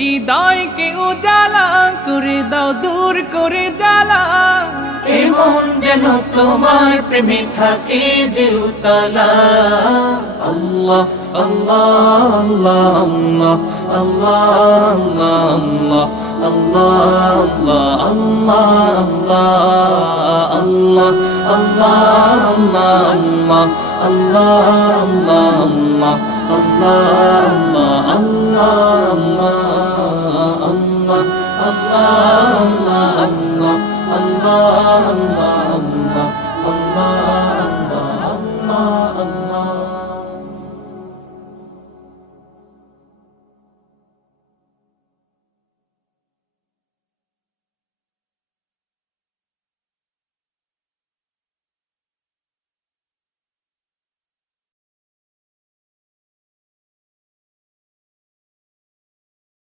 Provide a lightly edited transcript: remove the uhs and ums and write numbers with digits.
হৃদয়কে উজালা করে দাও, দূর করে জ্বালা। এমন যেন তোমার প্রেমে থাকে যে উতলা। আল্লাহ আল্লাহ আল্লাহ আল্লাহ আল্লাহ আল্লাহ আল্লাহ আল্লাহ আল্লাহ আল্লাহ আল্লাহ আল্লাহ আল্লাহ আল্লাহ আল্লাহ আল্লাহ আল্লাহ